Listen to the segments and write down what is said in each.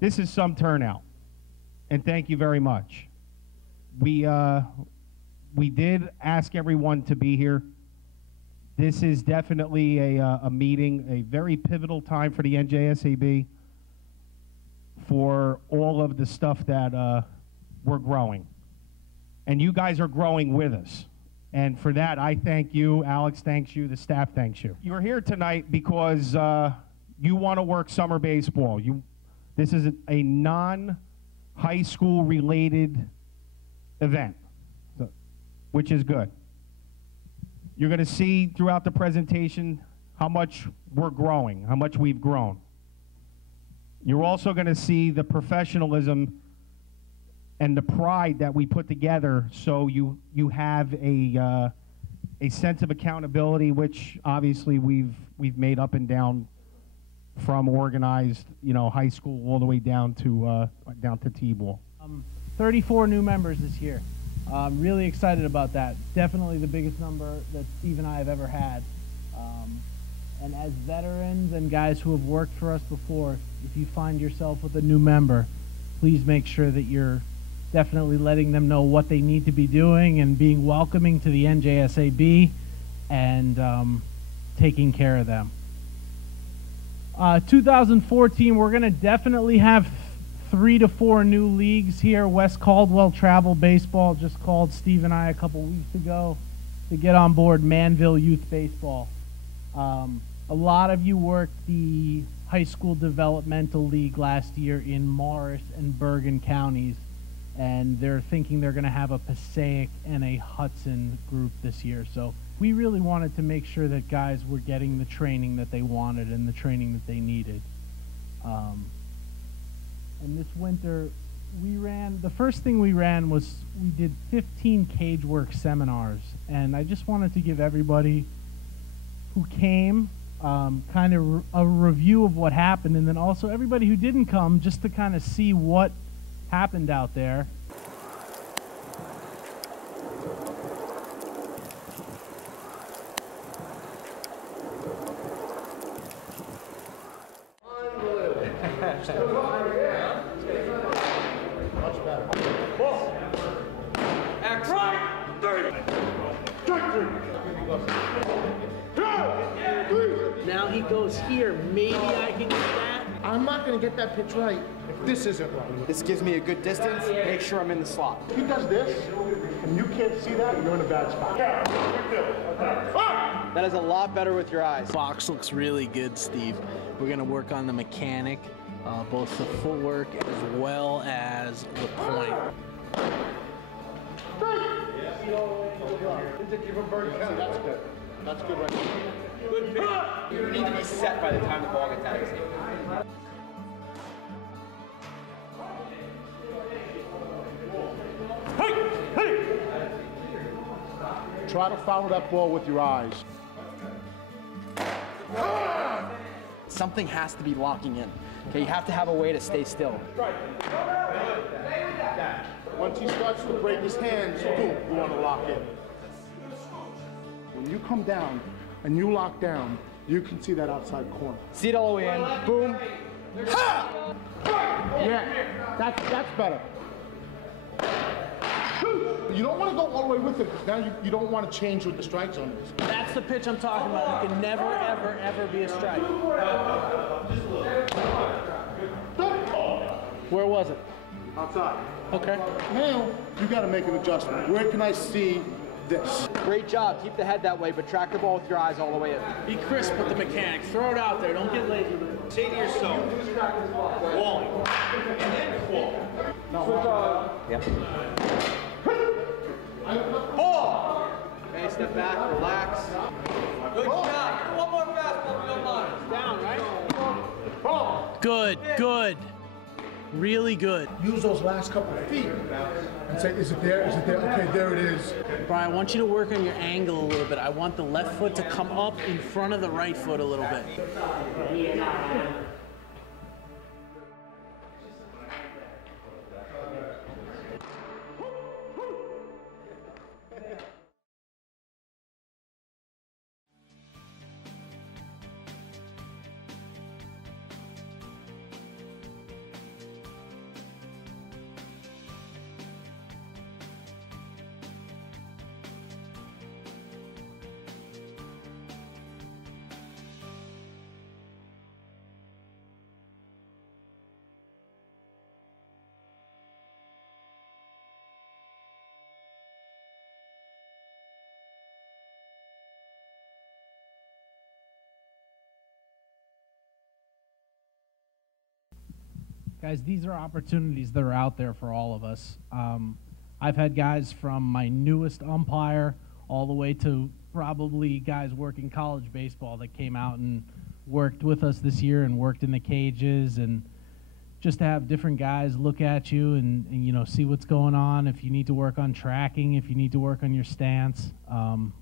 This is some turnout, and thank you very much. We did ask everyone to be here. This is definitely a meeting, a very pivotal time for the NJSAB, for all of the stuff that we're growing. And you guys are growing with us. And for that, I thank you, Alex thanks you, the staff thanks you. You're here tonight because you want to work summer baseball. This is a non-high school related event, which is good. You're going to see throughout the presentation how much we're growing, how much we've grown. You're also going to see the professionalism and the pride that we put together, so you have a sense of accountability, which obviously we've made up and down from organized, high school all the way down to T-ball. 34 new members this year. I'm really excited about that. Definitely the biggest number that Steve and I have ever had. And as veterans and guys who have worked for us before, if you find yourself with a new member, please make sure that you're definitely letting them know what they need to be doing and being welcoming to the NJSAB and taking care of them. 2014, we're going to definitely have 3 to 4 new leagues here. West Caldwell Travel Baseball just called Steve and I a couple weeks ago to get on board Manville Youth Baseball. A lot of you worked the high school developmental league last year in Morris and Bergen counties, and they're thinking they're going to have a Passaic and a Hudson group this year. So we really wanted to make sure that guys were getting the training that they wanted and the training that they needed. And this winter, the first thing we ran was we did 15 cage work seminars. And I just wanted to give everybody who came kind of a review of what happened, and then also everybody who didn't come, just to kind of see what happened out there. Much better. Ball. Excellent. 30. Now he goes here. Maybe I can get that. I'm not going to get that pitch right if this isn't right. This gives me a good distance. Make sure I'm in the slot. If he does this, and you can't see that, you're in a bad spot. That is a lot better with your eyes. Box looks really good, Steve. We're going to work on the mechanic, both the footwork as well as the point. That's good. That's good right there. Good pitch. You need to be set by the time the ball gets out of his hand. Try to follow that ball with your eyes. Something has to be locking in. Okay, you have to have a way to stay still. Once he starts to break his hands, boom, you want to lock in. When you come down and you lock down, you can see that outside corner. See it all the way in. Boom. Ha! Yeah, that's better. You don't want to go all the way with it, because now you don't want to change what the strike zone is. That's the pitch I'm talking about. It can never, ever, ever be a strike. Where was it? Outside. Okay. Now, you got to make an adjustment. Where can I see this? Great job. Keep the head that way, but track the ball with your eyes all the way in. Be crisp with the mechanics. Throw it out there. Don't get lazy with it. Say to yourself, walling, and then fall. Yep. Ball! Okay, step back, relax. Good job. One more fastball, no line. Down, right? Ball! Good, good. Really good. Use those last couple of feet and say, is it there? Is it there? Okay, there it is. Brian, I want you to work on your angle a little bit. I want the left foot to come up in front of the right foot a little bit. Guys, these are opportunities that are out there for all of us. I've had guys from my newest umpire all the way to probably guys working college baseball that came out and worked with us this year and worked in the cages, and just to have different guys look at you and you know, see what's going on, if you need to work on tracking, if you need to work on your stance.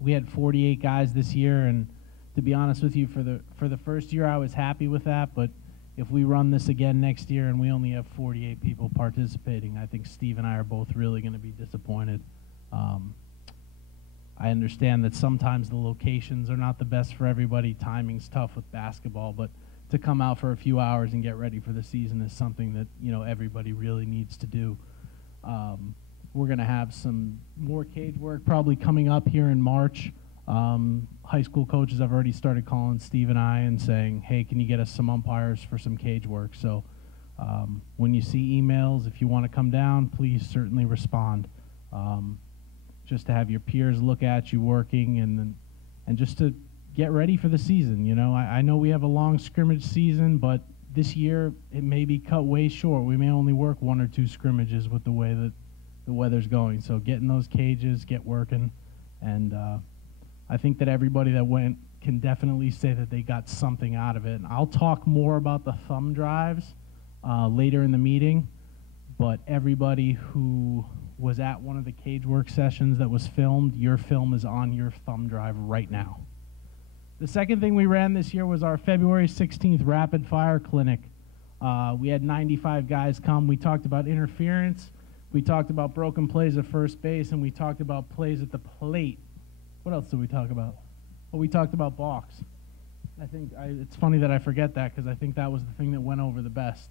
We had 48 guys this year, and to be honest with you, for the first year I was happy with that, but if we run this again next year and we only have 48 people participating, I think Steve and I are both really going to be disappointed. I understand that sometimes the locations are not the best for everybody. Timing's tough with basketball, but to come out for a few hours and get ready for the season is something that, you know, everybody really needs to do. We're going to have some more cage work probably coming up here in March. High school coaches have already started calling Steve and I and saying, hey, can you get us some umpires for some cage work? So when you see emails, if you want to come down, please certainly respond. Just to have your peers look at you working and just to get ready for the season. You know, I know we have a long scrimmage season, but this year it may be cut way short. We may only work 1 or 2 scrimmages with the way that the weather's going. So get in those cages, get working, and I think that everybody that went can definitely say that they got something out of it. And I'll talk more about the thumb drives later in the meeting, but everybody who was at one of the cage work sessions that was filmed, your film is on your thumb drive right now. The second thing we ran this year was our February 16th rapid fire clinic. We had 95 guys come. We talked about interference, we talked about broken plays at first base, and we talked about plays at the plate. What else did we talk about? Oh, we talked about balks. I think it's funny that I forget that, because I think that was the thing that went over the best.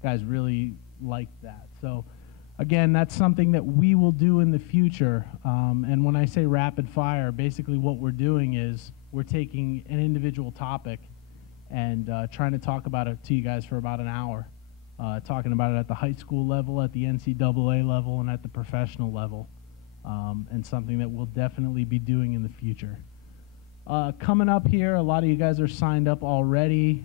Guys really liked that. So again, that's something that we will do in the future. And when I say rapid fire, basically what we're doing is we're taking an individual topic and trying to talk about it to you guys for about an hour, talking about it at the high school level, at the NCAA level, and at the professional level, and something that we'll definitely be doing in the future. Coming up here, a lot of you guys are signed up already.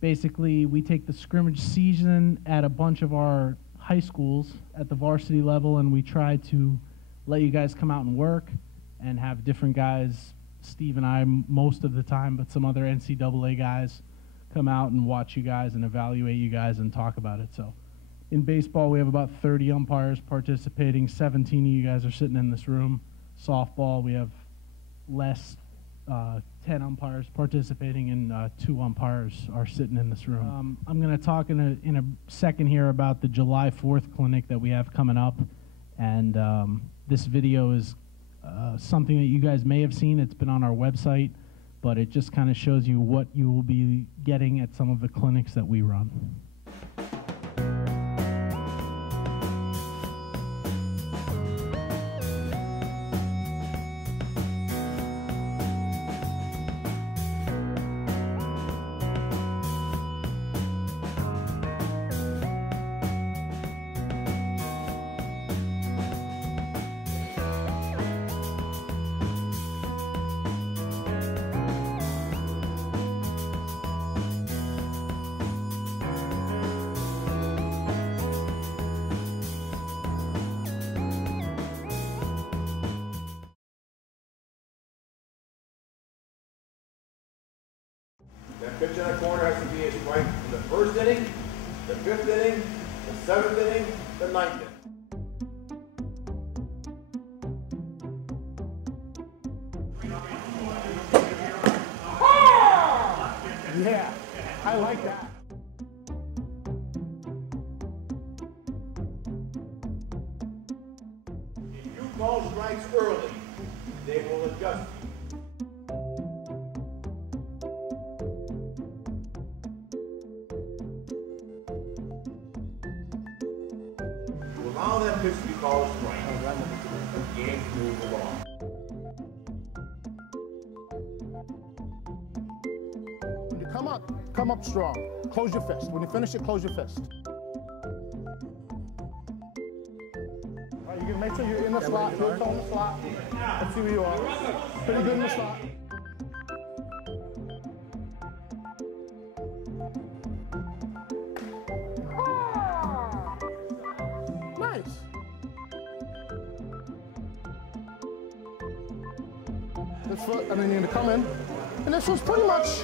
Basically, we take the scrimmage season at a bunch of our high schools at the varsity level, and we try to let you guys come out and work and have different guys, Steve and I most of the time, but some other NCAA guys come out and watch you guys and evaluate you guys and talk about it. So in baseball, we have about 30 umpires participating. 17 of you guys are sitting in this room. Softball, we have less, 10 umpires participating, and 2 umpires are sitting in this room. I'm going to talk in a second here about the July 4th clinic that we have coming up, and this video is something that you guys may have seen. It's been on our website, but it just kind of shows you what you will be getting at some of the clinics that we run. That pitch in that corner has to be a strike in the first inning, the 5th inning, the 7th inning, the 9th inning. Yeah, I like that. If you call strikes early, they will adjust you. Allow that pitch to be called a strike. The game can move along. When you come up strong. Close your fist. When you finish it, close your fist. All right, you're gonna make sure you're in the slot. Heel toe in the slot. Let's see where you are. Pretty good in the slot. Nice. This foot, and then you're gonna come in. And this one's pretty much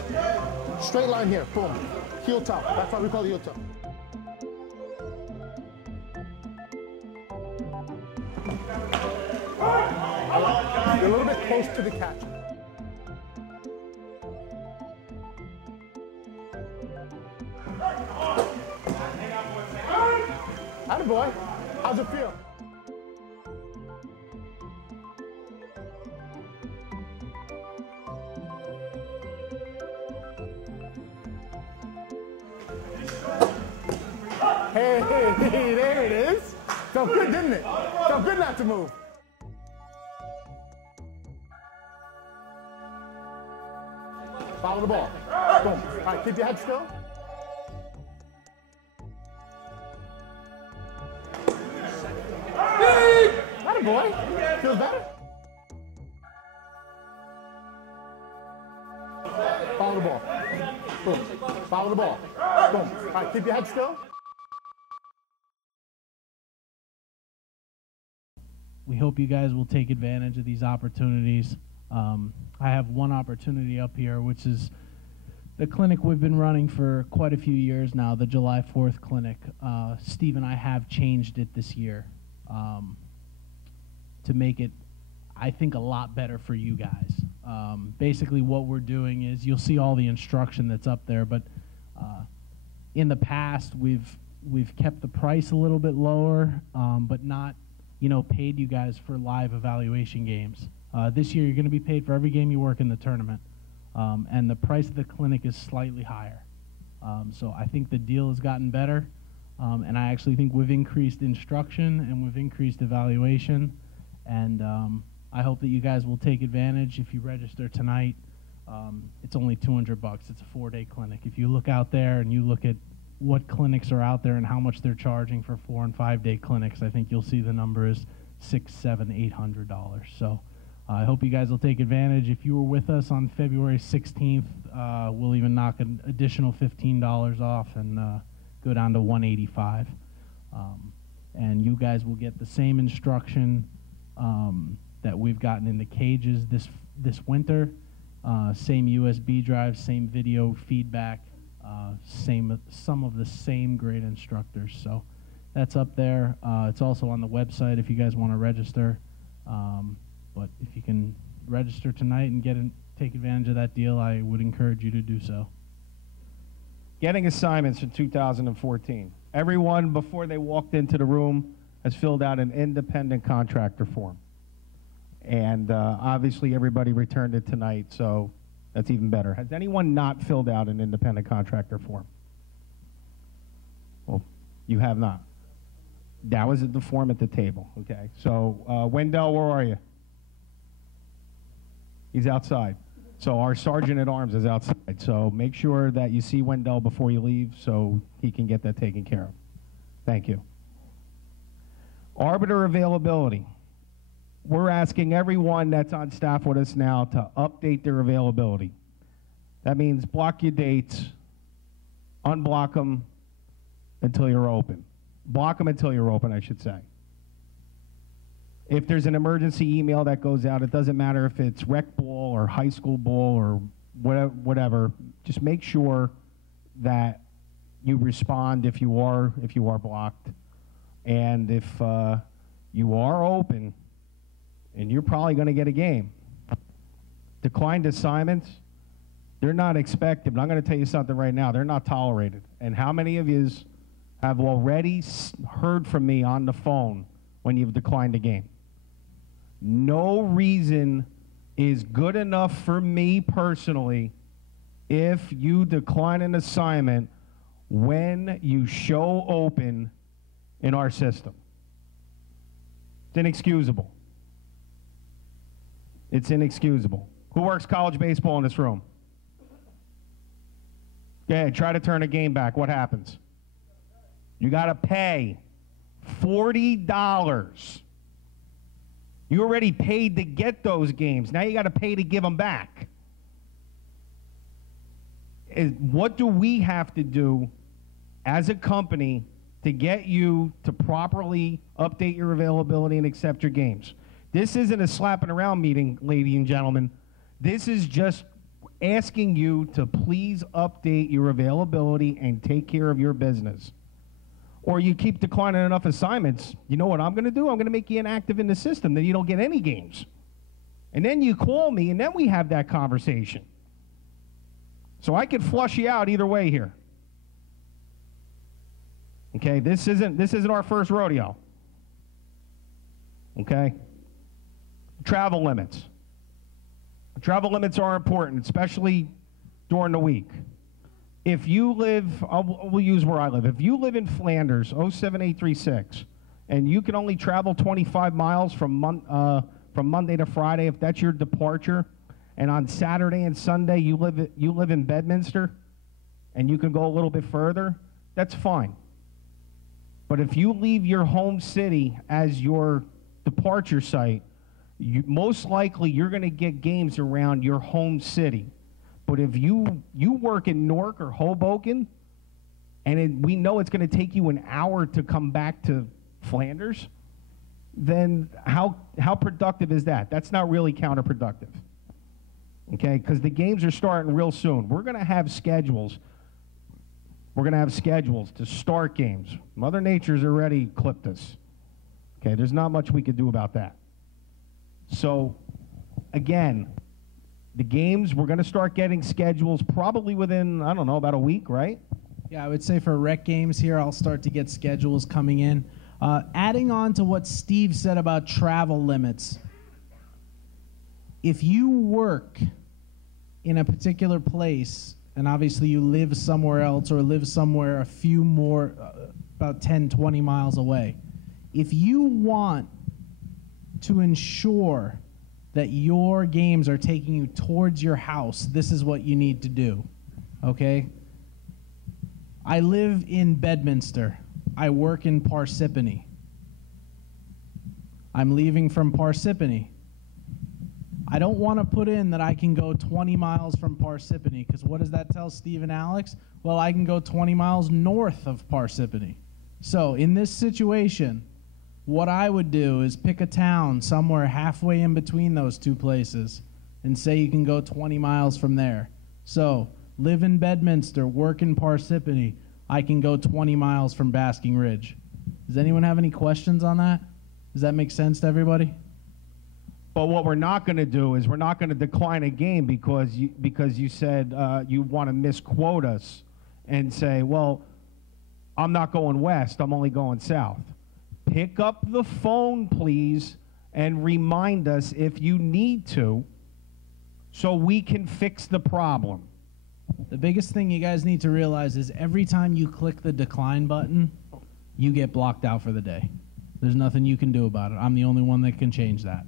straight line here, boom. Heel toe, that's why we call it heel toe. You're a little bit close to the catch. Attaboy, how's it feel? Hey, there it is. Felt good, didn't it? Felt good not to move. Follow the ball. Boom. All right, keep your head still. Attaboy. Feels better? Follow the ball. Boom. Follow the ball. Boom. All right, keep your head still. We hope you guys will take advantage of these opportunities. I have one opportunity up here, which is the clinic we've been running for quite a few years now, the July 4th clinic. Steve and I have changed it this year to make it, I think, a lot better for you guys. Basically what we're doing is, you'll see all the instruction that's up there, but in the past we've kept the price a little bit lower, but not, paid you guys for live evaluation games. This year you're going to be paid for every game you work in the tournament, and the price of the clinic is slightly higher. So I think the deal has gotten better, and I actually think we've increased instruction and we've increased evaluation, and I hope that you guys will take advantage. If you register tonight, it's only $200. It's a 4-day clinic. If you look out there and you look at what clinics are out there and how much they're charging for 4- and 5-day clinics, I think you'll see the number is $600, $700, $800. So I hope you guys will take advantage. If you were with us on February 16th, we'll even knock an additional $15 off and go down to $185. And you guys will get the same instruction that we've gotten in the cages this winter. Same USB drive, same video feedback, some of the same great instructors. So that's up there. It's also on the website if you guys want to register. But if you can register tonight and take advantage of that deal, I would encourage you to do so. Getting assignments in 2014. Everyone, before they walked into the room, has filled out an independent contractor form. And obviously everybody returned it tonight, so that's even better. Has anyone not filled out an independent contractor form? Well, you have not. That was the form at the table, okay? So Wendell, where are you? He's outside. So our sergeant at arms is outside. So make sure that you see Wendell before you leave so he can get that taken care of. Thank you. Arbiter availability. We're asking everyone that's on staff with us now to update their availability. That means block your dates, unblock them until you're open. Block them until you're open, I should say. If there's an emergency email that goes out, it doesn't matter if it's rec ball or high school ball or whatever, just make sure that you respond if you are blocked. And if you are open, and you're probably going to get a game. Declined assignments, they're not expected, but I'm going to tell you something right now, they're not tolerated. And how many of you have already heard from me on the phone when you've declined a game? No reason is good enough for me personally if you decline an assignment when you show open in our system. It's inexcusable. It's inexcusable. Who works college baseball in this room? Okay, try to turn a game back. What happens? You got to pay $40. You already paid to get those games. Now you got to pay to give them back. What do we have to do as a company to get you to properly update your availability and accept your games. This isn't a slapping around meeting, ladies and gentlemen. This is just asking you to please update your availability and take care of your business. Or you keep declining enough assignments, you know what I'm going to do? I'm going to make you inactive in the system, then you don't get any games. And then you call me, and then we have that conversation. So I could flush you out either way here. Okay, this isn't our first rodeo. Okay? Travel limits. Travel limits are important, especially during the week. If you live, we'll use where I live. If you live in Flanders, 07836, and you can only travel 25 miles from Monday to Friday, if that's your departure, and on Saturday and Sunday you live in Bedminster, and you can go a little bit further, that's fine. But if you leave your home city as your departure site, most likely you're going to get games around your home city. But if you work in Newark or Hoboken, and we know it's going to take you an hour to come back to Flanders, then how productive is that? That's not really counterproductive. Okay, because the games are starting real soon. We're going to have schedules. We're going to have schedules to start games. Mother Nature's already clipped us. Okay, there's not much we could do about that. So, again, the games, we're going to start getting schedules probably within, I don't know, about a week, right? Yeah, I would say for rec games here, I'll start to get schedules coming in. Adding on to what Steve said about travel limits, if you work in a particular place, and obviously you live somewhere else or live somewhere a few more, about 10, 20 miles away, if you want to ensure that your games are taking you towards your house, this is what you need to do, okay? I live in Bedminster. I work in Parsippany. I'm leaving from Parsippany. I don't want to put in that I can go 20 miles from Parsippany, because what does that tell Steve and Alex? Well, I can go 20 miles north of Parsippany. So in this situation, what I would do is pick a town somewhere halfway in between those two places and say you can go 20 miles from there. So live in Bedminster, work in Parsippany, I can go 20 miles from Basking Ridge. Does anyone have any questions on that? Does that make sense to everybody? But what we're not going to do is we're not going to decline a game because you said you want to misquote us and say, well, I'm not going west, I'm only going south. Pick up the phone, please, and remind us if you need to so we can fix the problem. The biggest thing you guys need to realize is every time you click the decline button, you get blocked out for the day. There's nothing you can do about it. I'm the only one that can change that.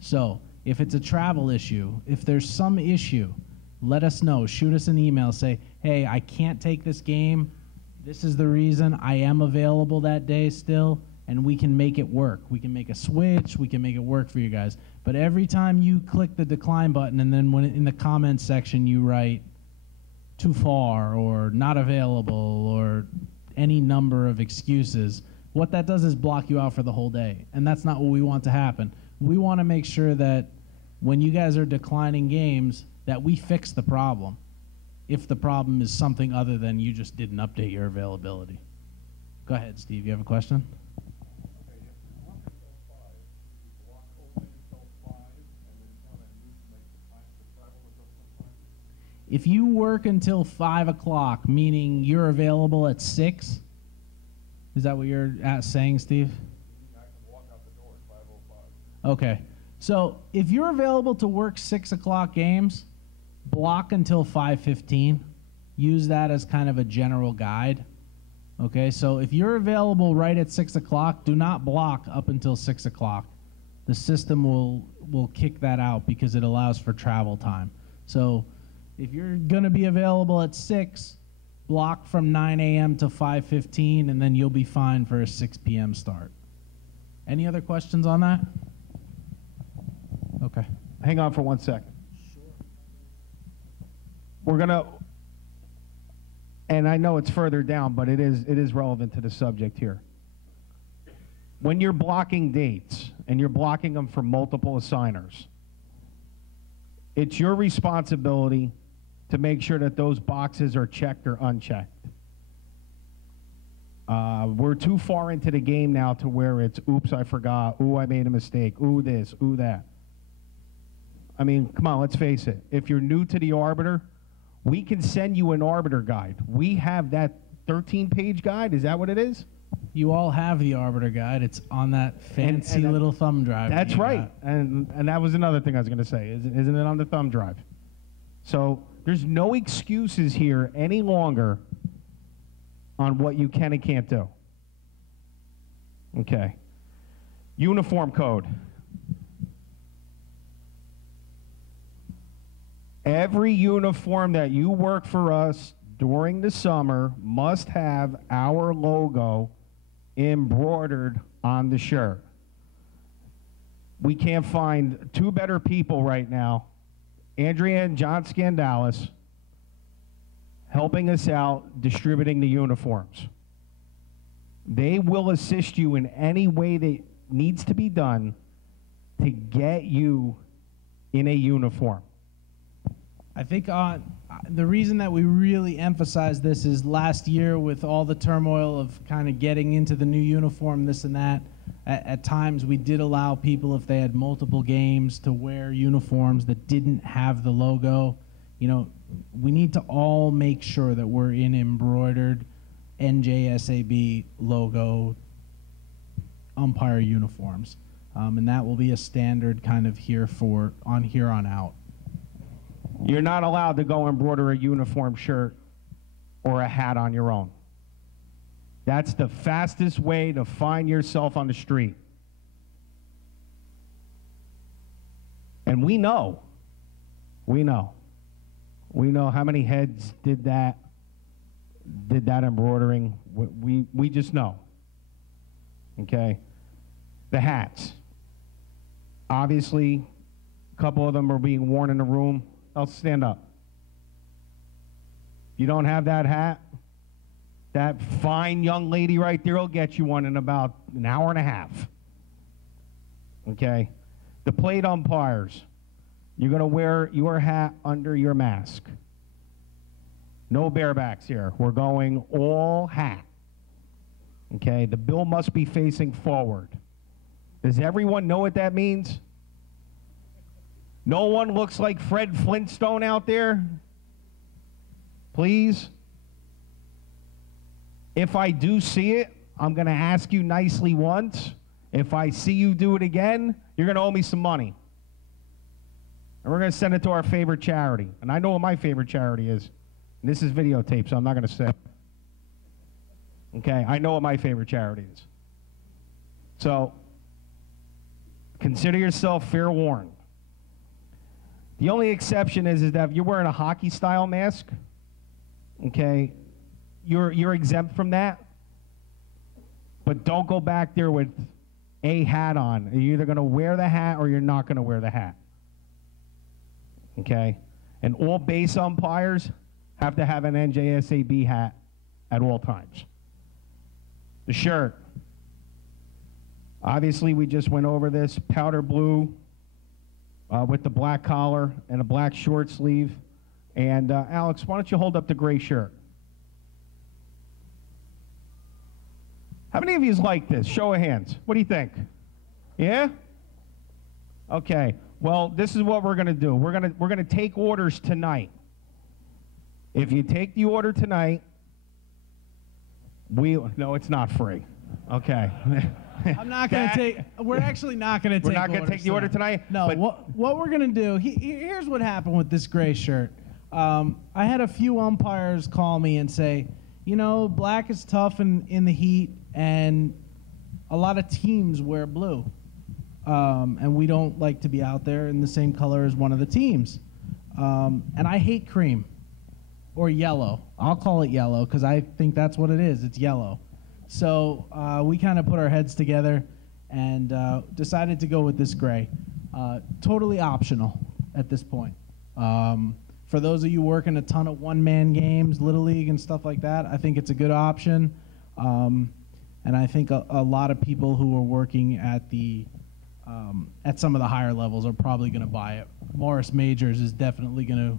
So if it's a travel issue, if there's some issue, let us know. Shoot us an email. Say, hey, I can't take this game. This is the reason. I am available that day still, and we can make it work. We can make a switch. We can make it work for you guys. But every time you click the decline button and then when in the comments section you write too far or not available or any number of excuses, what that does is block you out for the whole day. And that's not what we want to happen. We want to make sure that when you guys are declining games, that we fix the problem. If the problem is something other than you just didn't update your availability. Go ahead, Steve. You have a question? If you work until 5 o'clock, meaning you're available at 6, is that what you're saying, Steve? I can walk out the door at 5:05. Okay. So if you're available to work 6 o'clock games, block until 5:15. Use that as kind of a general guide. Okay, so if you're available right at 6 o'clock, do not block up until 6 o'clock. The system will kick that out because it allows for travel time. So if you're going to be available at 6, block from 9 a.m. to 5:15, and then you'll be fine for a 6 p.m. start. Any other questions on that? Okay. Hang on for 1 second. We're going to and I know it's further down, but it is relevant to the subject here. When you're blocking dates, and you're blocking them for multiple assigners, it's your responsibility to make sure that those boxes are checked or unchecked. We're too far into the game now to where it's, oops, I forgot, ooh, I made a mistake, ooh, this, ooh, that. I mean, come on, let's face it. If you're new to the Arbiter, we can send you an Arbiter guide. We have that 13-page guide. Is that what it is? You all have the Arbiter guide. It's on that fancy little thumb drive. That's right. And that was another thing I was going to say. Isn't it on the thumb drive? So there's no excuses here any longer on what you can and can't do. Okay. Uniform code. Every uniform that you work for us during the summer must have our logo embroidered on the shirt. We can't find two better people right now, Andrea and John Scandalis, helping us out distributing the uniforms. They will assist you in any way that needs to be done to get you in a uniform. I think the reason that we really emphasize this is last year with all the turmoil of kind of getting into the new uniform, this and that, at times we did allow people, if they had multiple games, to wear uniforms that didn't have the logo. You know, we need to all make sure that we're in embroidered NJSAB logo umpire uniforms. And that will be a standard kind of here on out. You're not allowed to go embroider a uniform shirt or a hat on your own. That's the fastest way to find yourself on the street. And we know how many heads did that embroidering. We just know. Okay? The hats. Obviously, a couple of them are being worn in the room. I'll stand up. If you don't have that hat, that fine young lady right there will get you one in about an hour and a half. Okay? The plate umpires, you're going to wear your hat under your mask. No barebacks here. We're going all hat. Okay? The bill must be facing forward. Does everyone know what that means? No one looks like Fred Flintstone out there? Please? If I do see it, I'm going to ask you nicely once. If I see you do it again, you're going to owe me some money. And we're going to send it to our favorite charity. And I know what my favorite charity is. And this is videotape, so I'm not going to say. Okay, I know what my favorite charity is. So, consider yourself fair warned. The only exception is that if you're wearing a hockey-style mask, okay, you're exempt from that. But don't go back there with a hat on. You're either going to wear the hat or you're not going to wear the hat. Okay? And all base umpires have to have an NJSAB hat at all times. The shirt. Obviously, we just went over this. Powder blue. With the black collar and a black short sleeve. And Alex, why don't you hold up the gray shirt? How many of you like this? Show of hands. What do you think? Yeah? Okay. Well, this is what we're going to do. We're going to take orders tonight. If you take the order tonight, no, it's not free. Okay. I'm not going to take. We're actually not going to take. We're not going to take the order tonight. No. What we're going to do? Here's what happened with this gray shirt. I had a few umpires call me and say, you know, black is tough in the heat, and a lot of teams wear blue, and we don't like to be out there in the same color as one of the teams. And I hate cream or yellow. I'll call it yellow because I think that's what it is. It's yellow. So we kind of put our heads together and decided to go with this gray. Totally optional at this point. For those of you working a ton of one-man games, Little League and stuff like that, I think it's a good option. And I think a lot of people who are working at the at some of the higher levels are probably going to buy it. Morris Majors is definitely going to,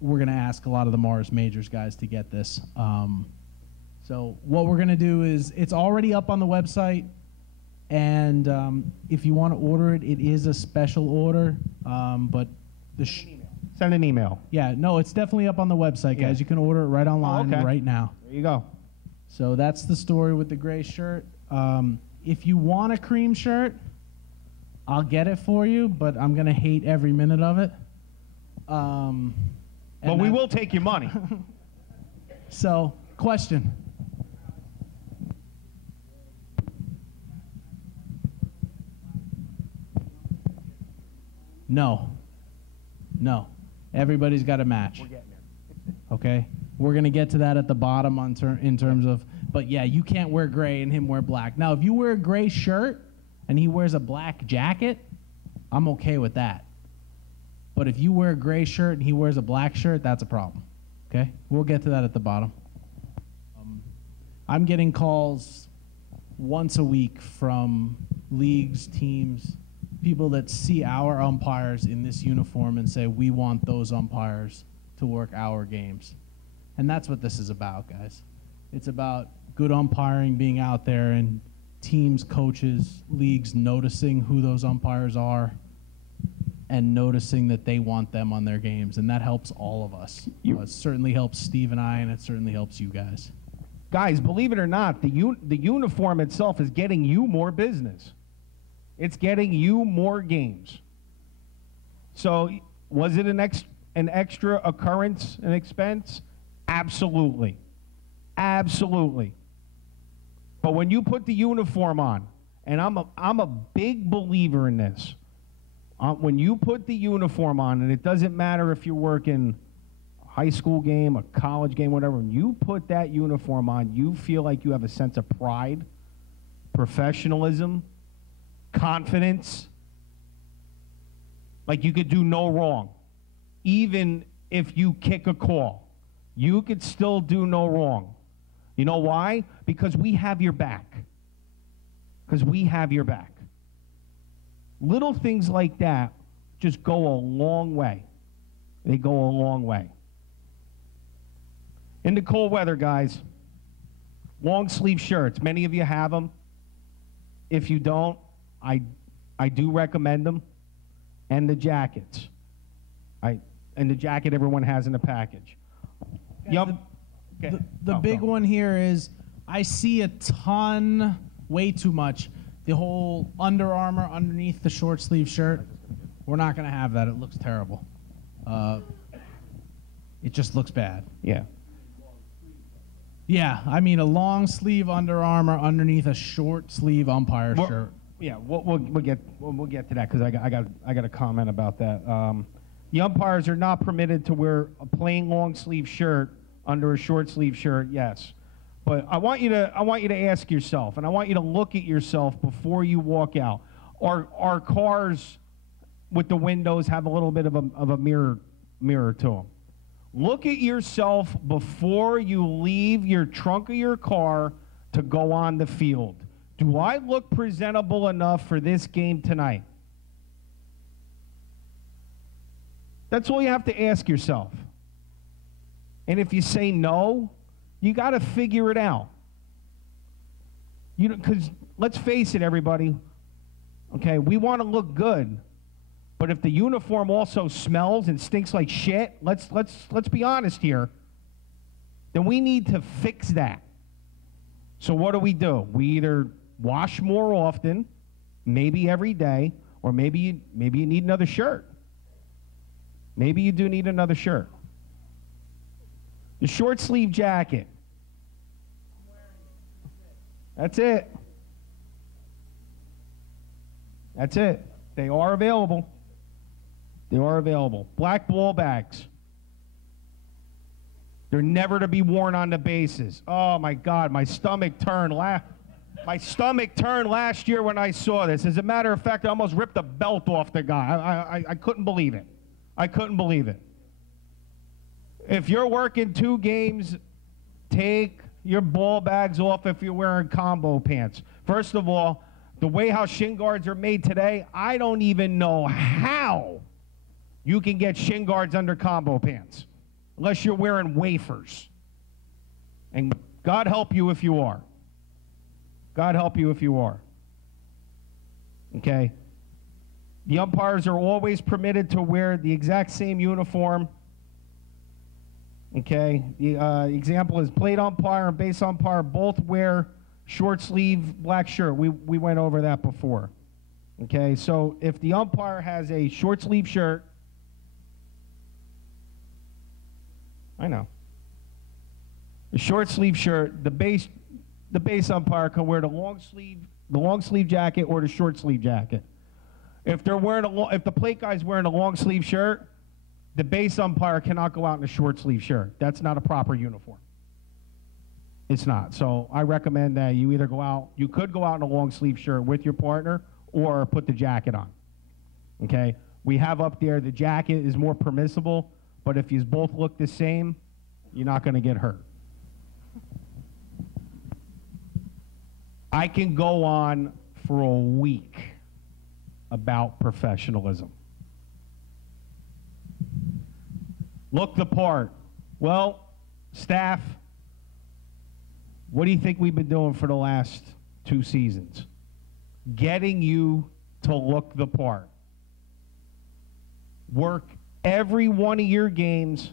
we're going to ask a lot of the Morris Majors guys to get this. So what we're going to do is, it's already up on the website, and if you want to order it, it is a special order, but the Send an email. yeah, no, it's definitely up on the website, guys. Yeah. You can order it right online okay. right now. There you go. So that's the story with the gray shirt. If you want a cream shirt, I'll get it for you, but I'm going to hate every minute of it. But we will take your money. So, question. No. No. Everybody's got a match. We're getting there. Okay? We're going to get to that at the bottom in terms of, but yeah, you can't wear gray and him wear black. Now, if you wear a gray shirt and he wears a black jacket, I'm okay with that. But if you wear a gray shirt and he wears a black shirt, that's a problem. Okay? We'll get to that at the bottom. I'm getting calls once a week from leagues, teams, people that see our umpires in this uniform and say, we want those umpires to work our games. And that's what this is about, guys. It's about good umpiring being out there and teams, coaches, leagues noticing who those umpires are and noticing that they want them on their games. And that helps all of us. It certainly helps Steve and I, and it certainly helps you guys. Guys, believe it or not, the uniform itself is getting you more business. It's getting you more games. So was it an extra occurrence and expense? Absolutely. Absolutely. But when you put the uniform on, and I'm a big believer in this, when you put the uniform on, and it doesn't matter if you're working a high school game, a college game, whatever, when you put that uniform on, you feel like you have a sense of pride, professionalism, confidence, like you could do no wrong. Even if you kick a call, you could still do no wrong. You know why? Because we have your back. Because we have your back. Little things like that just go a long way. They go a long way. In the cold weather, guys, long sleeve shirts. Many of you have them. If you don't, I do recommend them. And the jackets. And the jacket everyone has in the package. Yeah, the big one here is, I see a ton, way too much, the whole Under Armour underneath the short sleeve shirt. We're not going to have that. It looks terrible. It just looks bad. Yeah. Yeah, I mean a long sleeve Under Armour underneath a short sleeve umpire shirt. Yeah, we'll get to that because I got a comment about that. The umpires are not permitted to wear a plain long sleeve shirt under a short sleeve shirt. Yes, but I want you to ask yourself, and I want you to look at yourself before you walk out. Our cars with the windows have a little bit of a mirror to them. Look at yourself before you leave your trunk of your car to go on the field. Do I look presentable enough for this game tonight? That's all you have to ask yourself. And if you say no, you got to figure it out. Because let's face it, everybody. Okay, we want to look good, but if the uniform also smells and stinks like shit, let's be honest here. Then we need to fix that. So what do? We either wash more often, maybe every day, or maybe you need another shirt. Maybe you do need another shirt. The short sleeve jacket. That's it. That's it. They are available. They are available. Black ball bags. They're never to be worn on the bases. Oh my God, my stomach turned last year when I saw this. As a matter of fact, I almost ripped the belt off the guy. I couldn't believe it. I couldn't believe it. If you're working 2 games, take your ball bags off if you're wearing combo pants. First of all, the way how shin guards are made today, I don't even know how you can get shin guards under combo pants unless you're wearing wafers. And God help you if you are. God help you if you are. Okay? The umpires are always permitted to wear the exact same uniform. Okay? The example is plate umpire and base umpire both wear short sleeve black shirt. We went over that before. Okay? So if the umpire has a short sleeve shirt, I know. A short sleeve shirt, the base umpire can wear the long sleeve jacket or the short sleeve jacket. If they're wearing if the plate guy's wearing a long sleeve shirt, the base umpire cannot go out in a short sleeve shirt. That's not a proper uniform. It's not. So I recommend that you either go out, you could go out in a long sleeve shirt with your partner or put the jacket on. Okay? We have up there the jacket is more permissible, but if you both look the same, you're not going to get hurt. I can go on for a week about professionalism. Look the part. Well, staff, what do you think we've been doing for the last 2 seasons? Getting you to look the part. Work every one of your games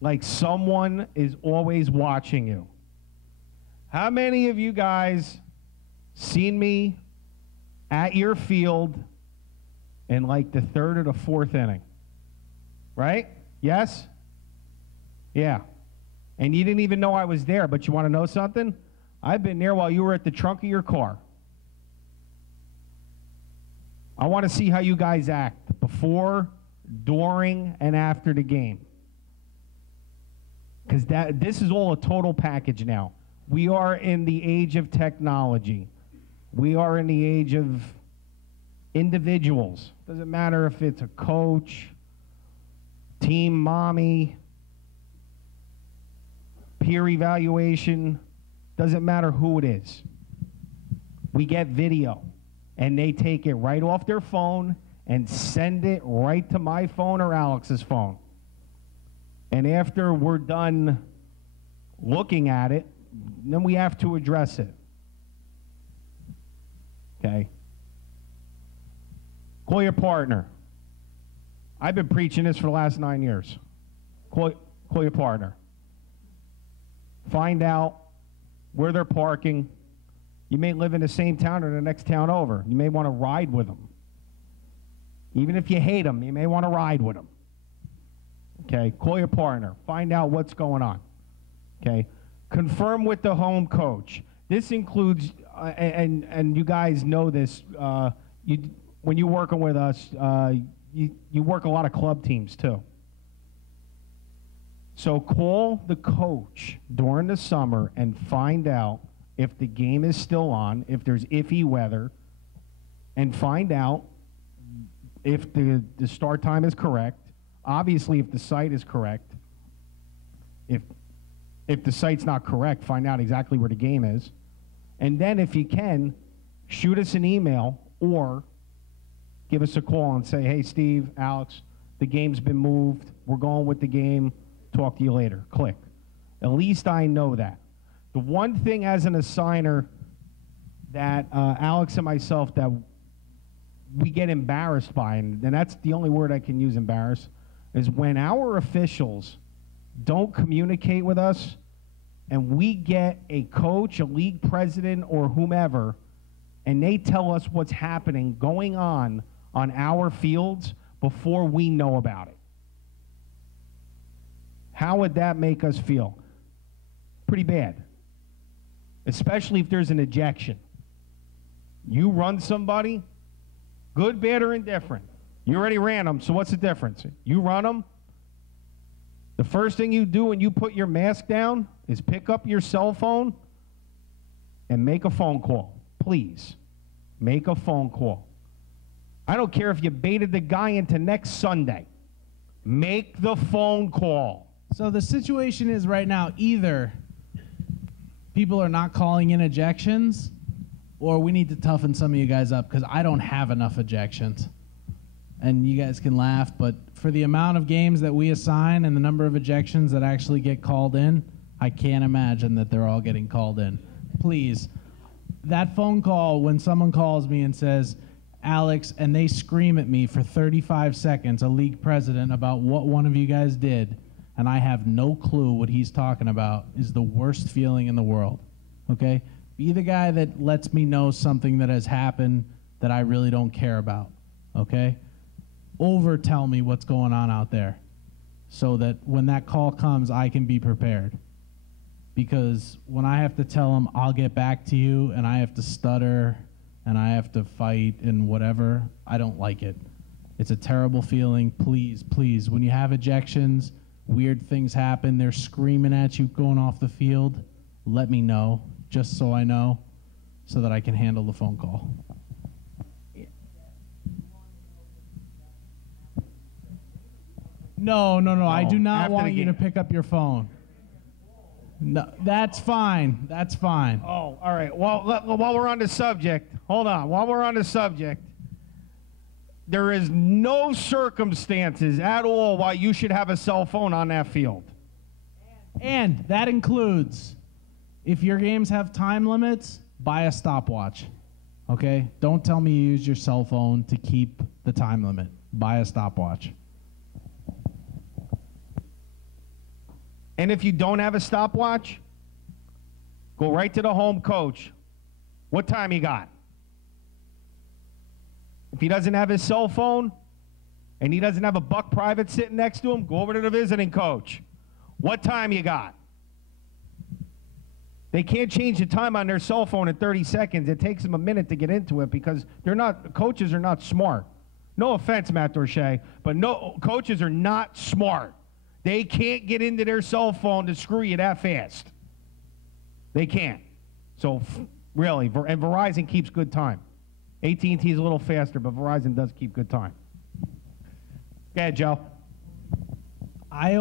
like someone is always watching you. How many of you guys seen me at your field in like the 3rd or the 4th inning? Right? Yes? Yeah. And you didn't even know I was there, but you want to know something? I've been there while you were at the trunk of your car. I want to see how you guys act before, during, and after the game. Because this is all a total package now. We are in the age of technology. We are in the age of individuals. Doesn't matter if it's a coach, team mommy, peer evaluation. Doesn't matter who it is. We get video, and they take it right off their phone and send it right to my phone or Alex's phone. And after we're done looking at it, then we have to address it. Okay? Call your partner. I've been preaching this for the last 9 years. Call your partner. Find out where they're parking. You may live in the same town or the next town over. You may want to ride with them. Even if you hate them, you may want to ride with them. Okay? Call your partner. Find out what's going on. Okay? Confirm with the home coach. This includes, and you guys know this, when you're working with us, you work a lot of club teams too. So call the coach during the summer and find out if the game is still on, if there's iffy weather, and find out if the start time is correct. Obviously, if the site is correct. If the site's not correct, find out exactly where the game is. And then if you can, shoot us an email or give us a call and say, hey, Steve, Alex, the game's been moved. We're going with the game. Talk to you later. Click. At least I know that. The one thing as an assigner that Alex and myself that we get embarrassed by, and that's the only word I can use, embarrassed, is when our officials don't communicate with us and we get a coach, a league president, or whomever, and they tell us what's happening, going on our fields before we know about it. How would that make us feel? Pretty bad. Especially if there's an ejection. You run somebody, good, bad, or indifferent. You already ran them, so what's the difference? You run them. The first thing you do when you put your mask down is pick up your cell phone and make a phone call. Please, make a phone call. I don't care if you baited the guy into next Sunday. Make the phone call. So the situation is right now, either people are not calling in ejections, or we need to toughen some of you guys up, because I don't have enough ejections. And you guys can laugh, but for the amount of games that we assign and the number of ejections that actually get called in, I can't imagine that they're all getting called in. Please, that phone call when someone calls me and says, Alex, and they scream at me for 35 seconds, a league president, about what one of you guys did, and I have no clue what he's talking about, is the worst feeling in the world, okay? Be the guy that lets me know something that has happened that I really don't care about, okay? Over tell me what's going on out there so that when that call comes, I can be prepared. Because when I have to tell them, I'll get back to you, and I have to stutter, and I have to fight and whatever, I don't like it. It's a terrible feeling. Please, please, when you have ejections, weird things happen, they're screaming at you going off the field, let me know, just so I know, so that I can handle the phone call. No, I do not want you to pick up your phone. No, that's fine. That's fine. Oh, all right. Well, while we're on the subject, hold on. While we're on the subject, there is no circumstances at all why you should have a cell phone on that field. And that includes, if your games have time limits, buy a stopwatch. Okay? Don't tell me you use your cell phone to keep the time limit. Buy a stopwatch. And if you don't have a stopwatch, go right to the home coach. What time you got? If he doesn't have his cell phone and he doesn't have a buck private sitting next to him, go over to the visiting coach. What time you got? They can't change the time on their cell phone in 30 seconds. It takes them a minute to get into it because coaches are not smart. No offense, Matt Dorsey, but no, coaches are not smart. They can't get into their cell phone to screw you that fast. They can't. So, really, and Verizon keeps good time. AT&T is a little faster, but Verizon does keep good time. Go ahead, Joe. I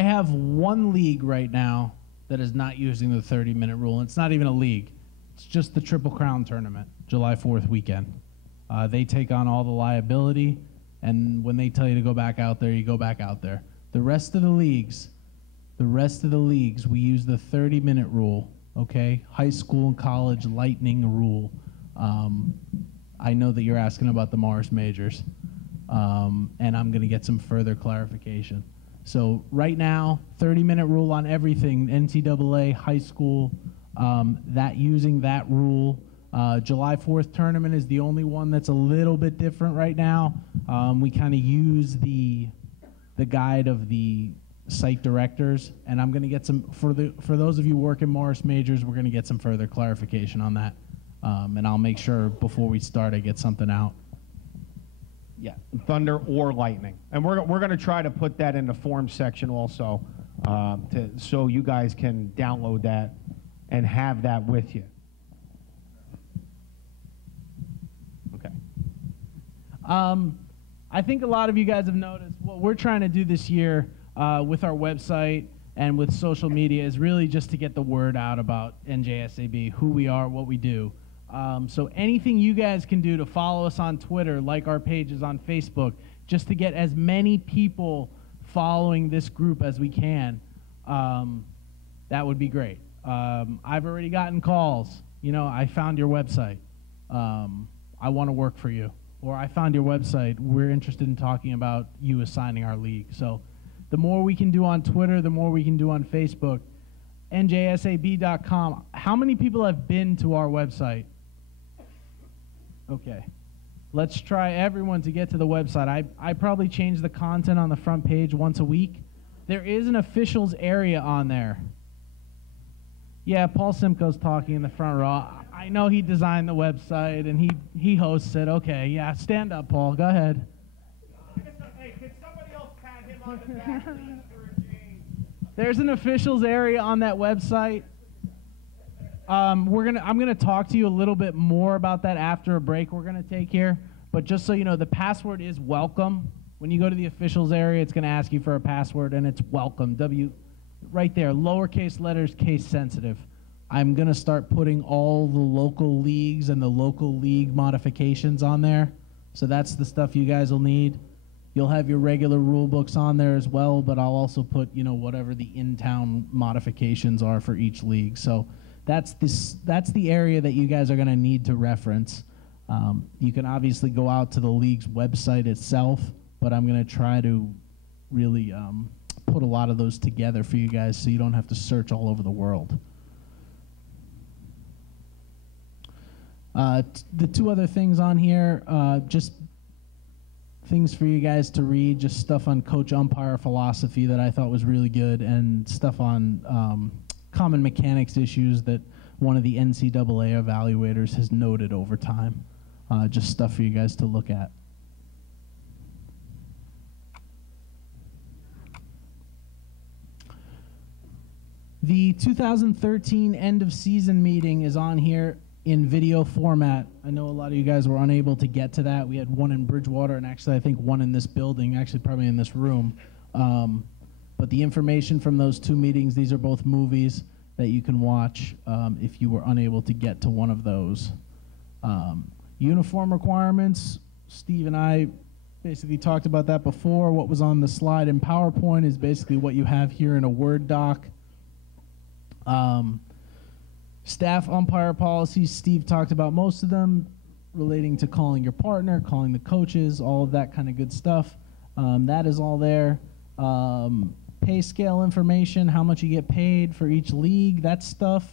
have one league right now that is not using the 30-minute rule. It's not even a league. It's just the Triple Crown tournament, July 4th weekend. They take on all the liability. And when they tell you to go back out there, you go back out there. The rest of the leagues, we use the 30-minute rule, okay? High school and college lightning rule. I know that you're asking about the Morris Majors, and I'm going to get some further clarification. So right now, 30-minute rule on everything, NCAA, high school, using that rule. July 4th tournament is the only one that's a little bit different right now. We kind of use the guide of the site directors, and I'm going to get some, for those of you working Morris Majors, we're going to get some further clarification on that. And I'll make sure before we start I get something out. Yeah, thunder or lightning. And we're going to try to put that in the form section also so you guys can download that and have that with you. Okay. I think a lot of you guys have noticed what we're trying to do this year with our website and with social media is really just to get the word out about NJSAB, who we are, what we do. So anything you guys can do to follow us on Twitter, like our pages on Facebook, just to get as many people following this group as we can, that would be great. I've already gotten calls. You know, I found your website. I want to work for you. Or I found your website. We're interested in talking about you assigning our league. So the more we can do on Twitter, the more we can do on Facebook. NJSAB.com. How many people have been to our website? Okay. Let's try everyone to get to the website. I probably change the content on the front page once a week. There is an officials area on there. Yeah, Paul Simcoe's talking in the front row. I know he designed the website and he hosts it. Okay, yeah, stand up, Paul. Go ahead. Hey, could somebody else pat him on the back, please, for a change? There's an officials area on that website. I'm gonna talk to you a little bit more about that after a break we're gonna take here. But just so you know, the password is welcome. When you go to the officials area, it's going to ask you for a password, and it's welcome. Right there, lowercase letters, case sensitive. I'm going to start putting all the local leagues and the local league modifications on there. So that's the stuff you guys will need. You'll have your regular rule books on there as well, but I'll also put, whatever the in-town modifications are for each league. So that's the area that you guys are going to need to reference. You can obviously go out to the league's website itself, but I'm going to try to really put a lot of those together for you guys so you don't have to search all over the world. The two other things on here, just things for you guys to read, just stuff on coach umpire philosophy that I thought was really good, and stuff on common mechanics issues that one of the NCAA evaluators has noted over time. Just stuff for you guys to look at. The 2013 end of season meeting is on here in video format. I know a lot of you guys were unable to get to that. We had one in Bridgewater and actually I think one in this building, actually probably in this room. But the information from those two meetings, these are both movies that you can watch if you were unable to get to one of those. Uniform requirements, Steve and I basically talked about that before. What was on the slide in PowerPoint is basically what you have here in a Word doc. Staff umpire policies, Steve talked about most of them relating to calling your partner, calling the coaches, all of that kind of good stuff. That is all there. Pay scale information, how much you get paid for each league, that stuff,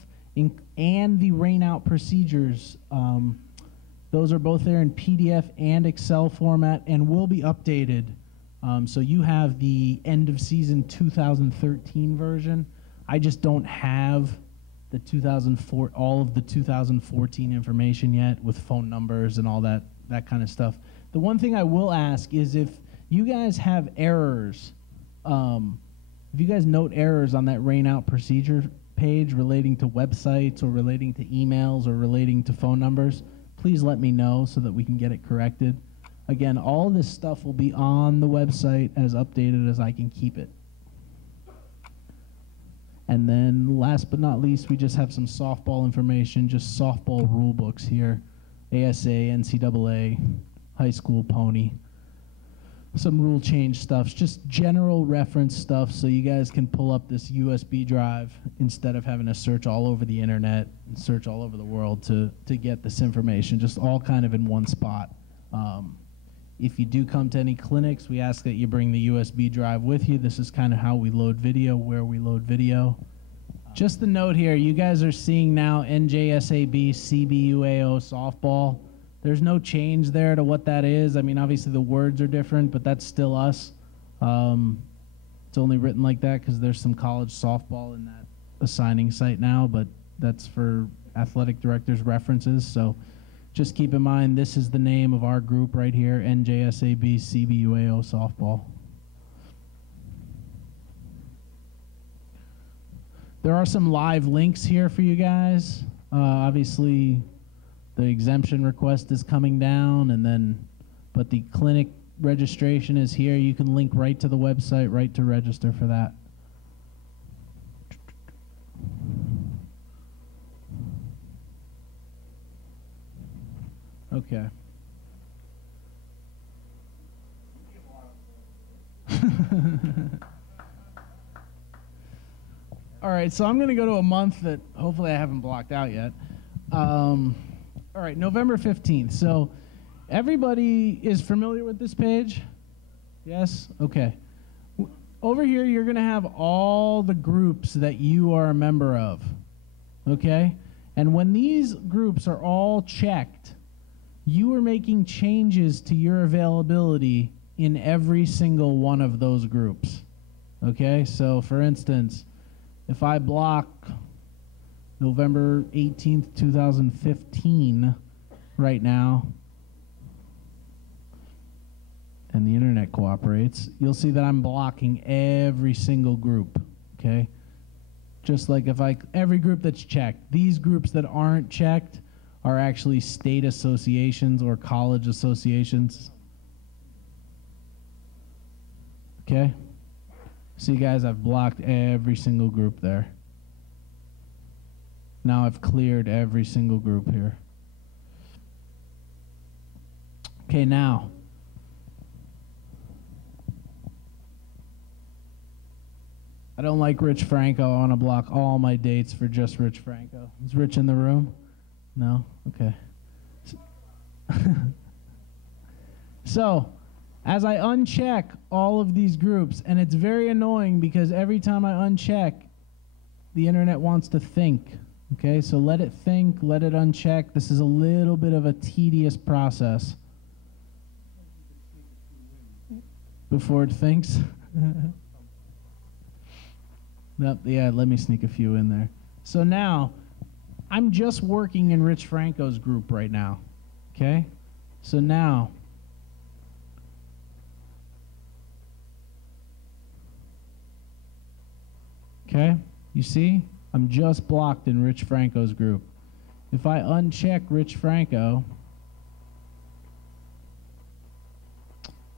and the rain-out procedures. Those are both there in PDF and Excel format and will be updated. So you have the end of season 2013 version. I just don't have the all of the 2014 information yet with phone numbers and all that kind of stuff. The one thing I will ask is if you guys have errors, if you guys note errors on that rain out procedure page relating to websites or relating to emails or relating to phone numbers, please let me know so that we can get it corrected. Again, all this stuff will be on the website as updated as I can keep it. And then last but not least, we just have some softball information, just softball rule books here. ASA, NCAA, high school pony. Some rule change stuff, just general reference stuff so you guys can pull up this USB drive instead of having to search all over the internet and search all over the world to get this information, just all kind of in one spot. If you do come to any clinics, we ask that you bring the USB drive with you. This is kind of how we load video, where we load video. Just a note here, you guys are seeing now NJSAB CBUAO softball. There's no change there to what that is. I mean, obviously the words are different, but that's still us. It's only written like that because there's some college softball in that assigning site now, but that's for athletic directors' references. So just keep in mind, this is the name of our group right here, NJSAB CBUAO softball. There are some live links here for you guys. Obviously, the exemption request is coming down, but the clinic registration is here. You can link right to the website, right to register for that. Okay. All right, so I'm going to go to a month that hopefully I haven't blocked out yet. All right, November 15th. So everybody is familiar with this page? Yes? Okay. Over here, you're going to have all the groups that you are a member of. Okay? And when these groups are all checked, you are making changes to your availability in every single one of those groups. Okay? So, for instance, if I block November 18th, 2015 right now, and the internet cooperates, you'll see that I'm blocking every single group, okay? Just like every group that's checked. These groups that aren't checked are actually state associations or college associations. Okay? See, guys, I've blocked every single group there. Now I've cleared every single group here. Okay, now. I don't like Rich Franco. I want to block all my dates for just Rich Franco. Is Rich in the room? No? Okay. So, as I uncheck all of these groups, and it's very annoying because every time I uncheck, the internet wants to think. Okay, so let it think, let it uncheck. This is a little bit of a tedious process before it thinks. Nope, yeah, let me sneak a few in there. So now, I'm just working in Rich Franco's group right now. Okay? So now, okay, you see? I'm just blocked in Rich Franco's group. If I uncheck Rich Franco,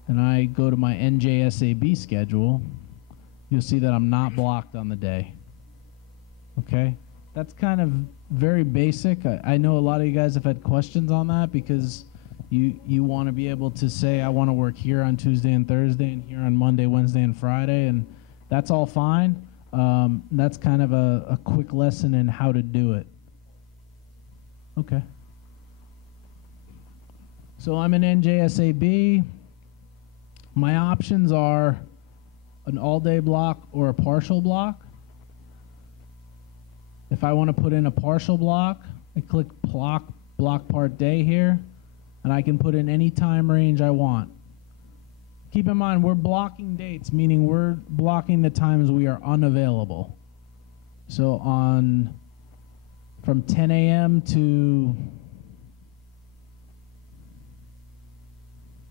and I go to my NJSAB schedule, you'll see that I'm not blocked on the day. Okay? That's kind of very basic. I know a lot of you guys have had questions on that because you want to be able to say, I want to work here on Tuesday and Thursday and here on Monday, Wednesday, and Friday, and that's all fine. That's kind of a quick lesson in how to do it. Okay. So I'm in NJSAB. My options are an all-day block or a partial block. If I want to put in a partial block, I click block part day here, and I can put in any time range I want. Keep in mind, we're blocking dates, meaning we're blocking the times we are unavailable. So from 10 a.m. to,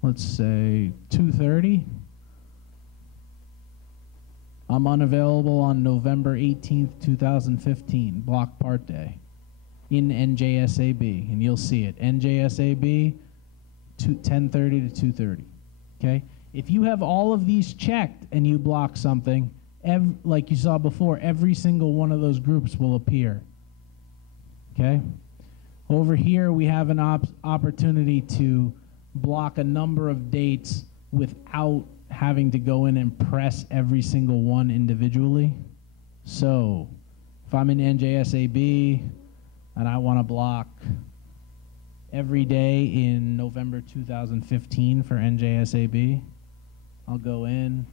let's say, 2:30, I'm unavailable on November 18th, 2015, block part day, in NJSAB, and you'll see it, NJSAB, 10:30 to 2:30, okay? If you have all of these checked and you block something, like you saw before, every single one of those groups will appear. Okay? Over here, we have an opportunity to block a number of dates without having to go in and press every single one individually. So, if I'm in NJSAB and I want to block every day in November 2015 for NJSAB, I'll go in.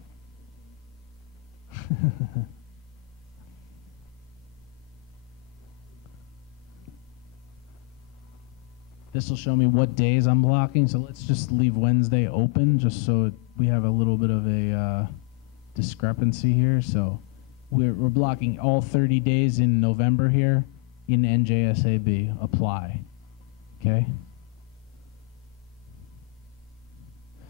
This will show me what days I'm blocking, so let's just leave Wednesday open just so we have a little bit of a discrepancy here. So we're blocking all 30 days in November here in NJSAB. Apply. Okay?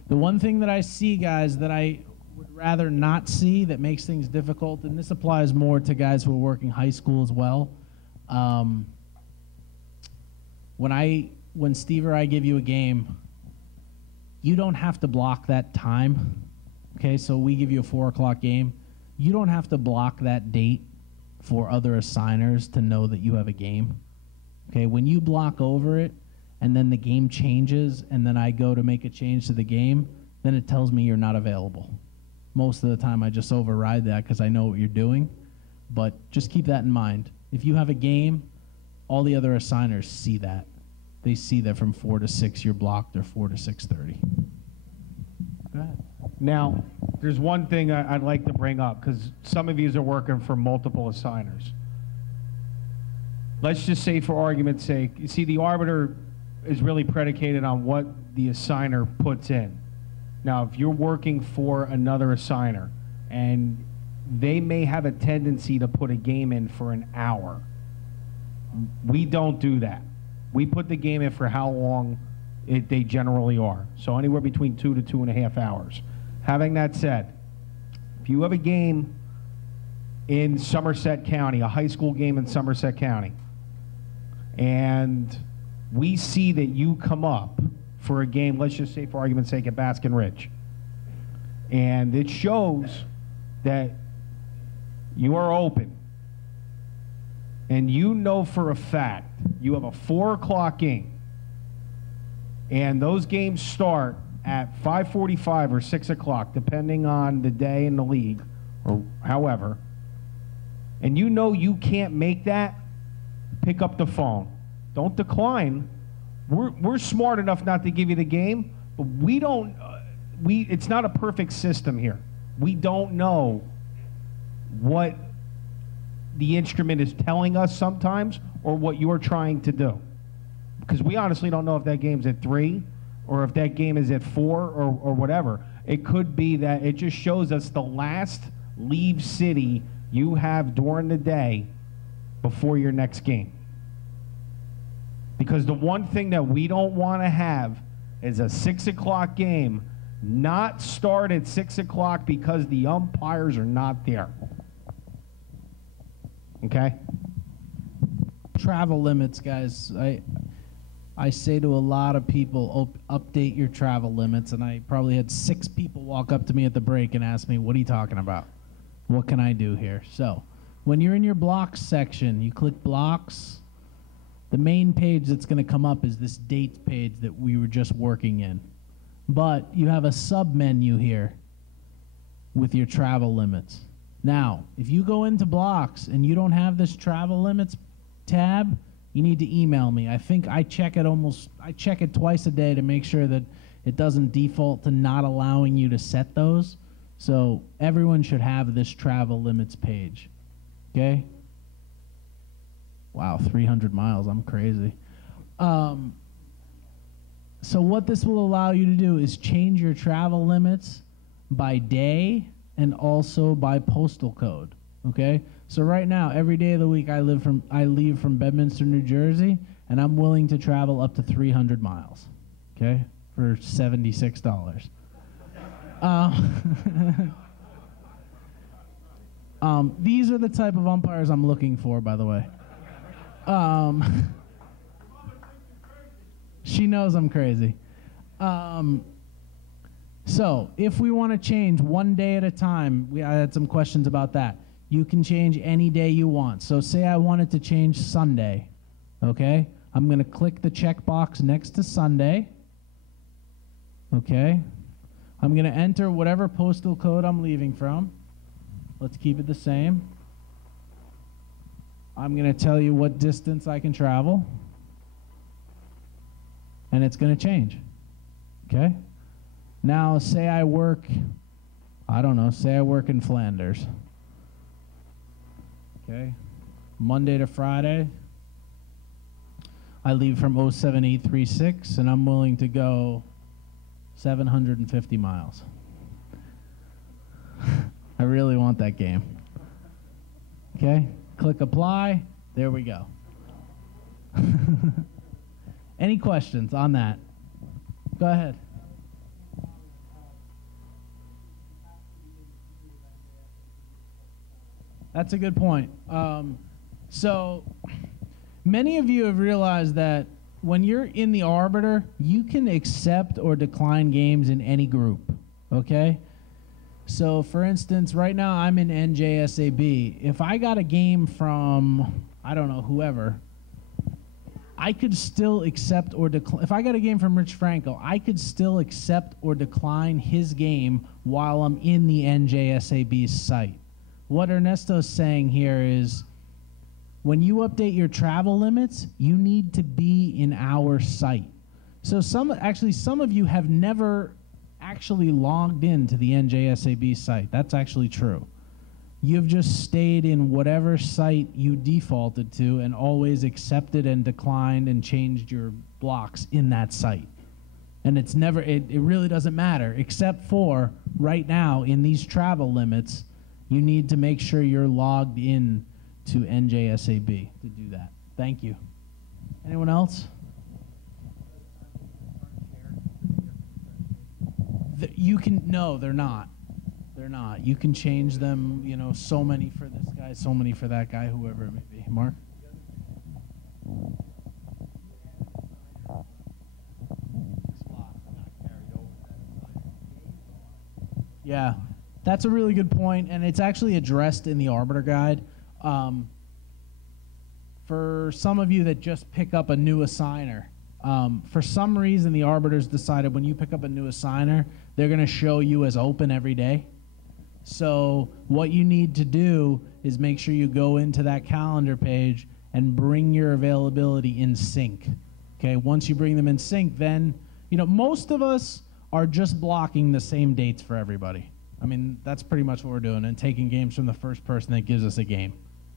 The one thing that I see, guys, that I would rather not see that makes things difficult, and this applies more to guys who are working high school as well. When Steve or I give you a game, you don't have to block that time. Okay, so we give you a 4 o'clock game. You don't have to block that date for other assigners to know that you have a game. Okay, when you block over it, and then the game changes, and then I go to make a change to the game, then it tells me you're not available. Most of the time I just override that because I know what you're doing, but just keep that in mind. If you have a game, all the other assigners see that. They see that from 4 to 6 you're blocked, or 4 to 6:30. Go ahead. Now, there's one thing I'd like to bring up, because some of you are working for multiple assigners. Let's just say, for argument's sake, you see, the arbiter is really predicated on what the assigner puts in. Now, if you're working for another assigner, and they may have a tendency to put a game in for an hour, we don't do that. We put the game in for how long they generally are. So anywhere between 2 to 2.5 hours. Having that said, if you have a game in Somerset County, a high school game in Somerset County, and we see that you come up for a game, let's just say for argument's sake at Baskin Ridge, And it shows that you are open. And you know for a fact you have a 4 o'clock game. And those games start at 5:45 or 6 o'clock, depending on the day in the league, or however. And you know you can't make that, pick up the phone. Don't decline. We're smart enough not to give you the game, but we don't, it's not a perfect system here. We don't know what the instrument is telling us sometimes or what you're trying to do. Because we honestly don't know if that game's at 3 or if that game is at 4 or whatever. It could be that it just shows us the last leave city you have during the day before your next game. Because the one thing that we don't want to have is a 6 o'clock game not start at 6 o'clock because the umpires are not there. Okay? Travel limits, guys. I say to a lot of people, update your travel limits, and I probably had 6 people walk up to me at the break and ask me, what are you talking about? What can I do here? So, when you're in your blocks section, you click blocks. The main page that's going to come up is this dates page that we were just working in. But you have a sub-menu here with your travel limits. Now, if you go into blocks and you don't have this travel limits tab, you need to email me. I think I check it twice a day to make sure that it doesn't default to not allowing you to set those. So everyone should have this travel limits page. Okay? Wow, 300 miles, I'm crazy. So what this will allow you to do is change your travel limits by day and also by postal code, okay? So right now, every day of the week I leave from Bedminster, New Jersey, and I'm willing to travel up to 300 miles, okay, for $76. These are the type of umpires I'm looking for, by the way. She knows I'm crazy. So if we want to change one day at a time, I had some questions about that. You can change any day you want. So say I wanted to change Sunday, okay? I'm going to click the checkbox next to Sunday, okay? I'm going to enter whatever postal code I'm leaving from. Let's keep it the same. I'm going to tell you what distance I can travel. And it's going to change, okay? Now, say I work, I don't know, say I work in Flanders, okay? Monday to Friday, I leave from 07836, and I'm willing to go 750 miles. I really want that game, okay? Click apply, there we go. Any questions on that? Go ahead. That's a good point. So many of you have realized that when you're in the arbiter, you can accept or decline games in any group, okay? So for instance, right now I'm in NJSAB. If I got a game from, I don't know, whoever, I could still accept or decline. If I got a game from Rich Franco, I could still accept or decline his game while I'm in the NJSAB site. What Ernesto's saying here is when you update your travel limits, you need to be in our site. So some of you have never actually logged into the NJSAB site. That's actually true. You've just stayed in whatever site you defaulted to and always accepted and declined and changed your blocks in that site. And it's never, it really doesn't matter, except for right now in these travel limits, you need to make sure you're logged in to NJSAB to do that. Thank you. Anyone else? You can, no, they're not. They're not. You can change them, you know, so many for this guy, so many for that guy, whoever it may be. Mark? Yeah, that's a really good point, and it's actually addressed in the Arbiter Guide. For some of you that just pick up a new assigner, for some reason the Arbiters decided when you pick up a new assigner, they're going to show you as open every day. So what you need to do is make sure you go into that calendar page and bring your availability in sync. Okay, once you bring them in sync, then, you know, most of us are just blocking the same dates for everybody. I mean, that's pretty much what we're doing, and taking games from the first person that gives us a game.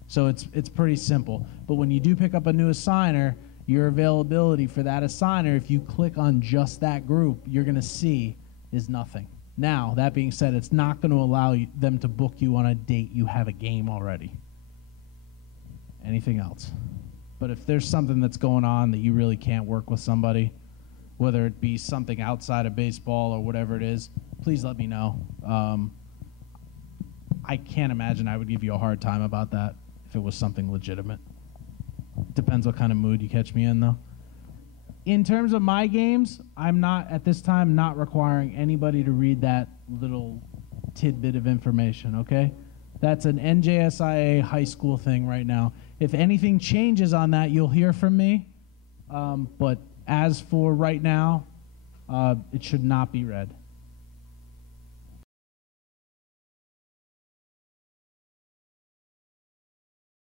So it's pretty simple. But when you do pick up a new assigner, your availability for that assigner, if you click on just that group, you're going to see is nothing. Now, that being said, it's not going to allow them to book you on a date you have a game already. Anything else? But if there's something that's going on that you really can't work with somebody, whether it be something outside of baseball or whatever it is, please let me know. I can't imagine I would give you a hard time about that if it was something legitimate. Depends what kind of mood you catch me in, though. In terms of my games, I'm not, at this time, not requiring anybody to read that little tidbit of information, okay? That's an NJSIA high school thing right now. If anything changes on that, you'll hear from me. But as for right now, it should not be read.